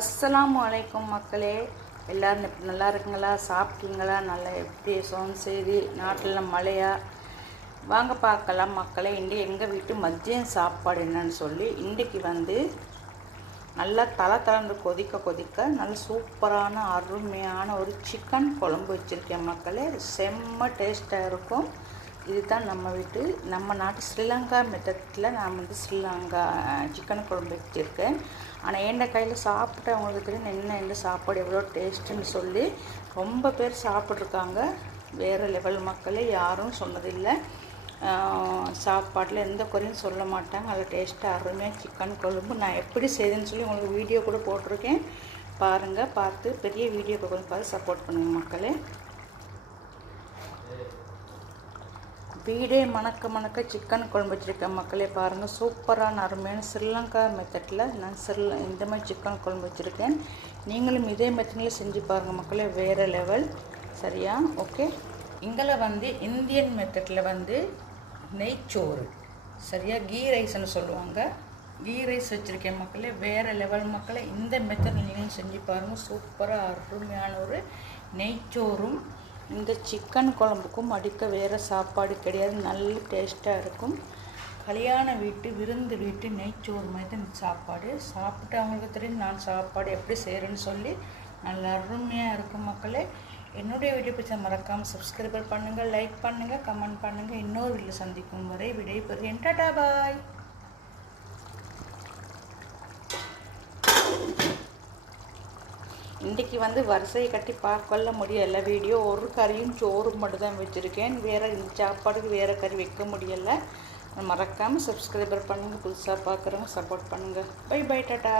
அஸ்ஸலாமு அலைக்கும் மக்களே, எல்லோரும் எப்படி நல்லா இருக்குங்களா? சாப்பிட்டீங்களா? நல்லா எப்படி சரி நாட்டில் மழையா? வாங்க பார்க்கலாம் மக்களே. இன்றைக்கி எங்கள் வீட்டு மதியம் சாப்பாடு என்னன்னு சொல்லி இன்றைக்கி நல்லா தளந்து கொதிக்க நல்ல சூப்பரான அருமையான ஒரு சிக்கன் குழம்பு வச்சுருக்கேன் மக்களே. செம்ம டேஸ்ட்டாக இருக்கும். இதுதான் நம்ம நாட்டு ஸ்ரீலங்கா மெத்தடில் நான் ஸ்ரீலங்கா சிக்கன் குழம்பு வச்சுருக்கேன். ஆனால் என் கையில் சாப்பிட்டு அவங்களுக்கு தெரியும் என்ன சாப்பாடு எவ்வளோ டேஸ்ட்டுன்னு சொல்லி ரொம்ப பேர் சாப்பிட்ருக்காங்க. வேறு லெவல் மக்களே, யாரும் சொன்னதில்லை. சாப்பாட்டில் எந்த குறையும் சொல்ல மாட்டாங்க. அதில் டேஸ்ட்டாக அருமையாக சிக்கன் குழம்பு நான் எப்படி செய்தேன்னு சொல்லி உங்களுக்கு வீடியோ கூட போட்டிருக்கேன். பாருங்கள், பார்த்து பெரிய வீடியோ கொஞ்சம் பார்த்து சப்போர்ட் பண்ணுங்கள் மக்களே. வீடே மணக்க சிக்கன் குழம்பு வச்சுருக்கேன் மக்களே. பாருங்கள், சூப்பரான அருமையான ஸ்ரீலங்கா மெத்தடில் நான் இந்த மாதிரி சிக்கன் குழம்பு வச்சுருக்கேன். நீங்களும் இதே மெத்தடில் செஞ்சு பாருங்கள் மக்களே, வேறு லெவல். சரியா? ஓகே. இங்கே இந்தியன் மெத்தடில் நெய்ச்சோறு, சரியா, கீ ரைஸ்ன்னு சொல்லுவாங்க. கீ ரைஸ் வச்சுருக்கேன் மக்களே, வேறு லெவல் மக்களே. இந்த மெத்தடில் நீங்களும் செஞ்சு பாருங்கள். சூப்பராக அருமையான ஒரு நெய்ச்சோறும் இந்த சிக்கன் குழம்புக்கும் அடிக்க வேறு சாப்பாடு கிடையாது. நல்ல டேஸ்ட்டாக இருக்கும். கல்யாண வீட்டு விருந்து வீட்டு நெய்ச்சோறு மாதிரி தான் இந்த சாப்பாடு. சாப்பிட்டு அவங்களுக்கு தெரியும் நான் சாப்பாடு எப்படி செய்கிறேன்னு சொல்லி நல்ல அருமையாக இருக்கும் மக்களே. என்னுடைய வீடியோ பிடிச்ச மறக்காமல் சப்ஸ்கிரைப் பண்ணுங்கள், லைக் பண்ணுங்கள், கமெண்ட் பண்ணுங்கள். இன்னொரு வீடியோ சந்திக்கும் வரை விடைபெறுகிறேன். டாடா பாய். இன்றைக்கி வரிசையை கட்டி பார்க்கொள்ள முடியலை. வீடியோ ஒரு கறியும் சோறும் மட்டும் தான் வச்சுருக்கேன். வேறு இந்த சாப்பாடுக்கு வேறு கறி வைக்க முடியலை. மறக்காமல் சப்ஸ்கிரைபர் பண்ணுங்கள். புதுசாக பார்க்குறவங்க சப்போர்ட் பண்ணுங்கள். Bye bye, tata.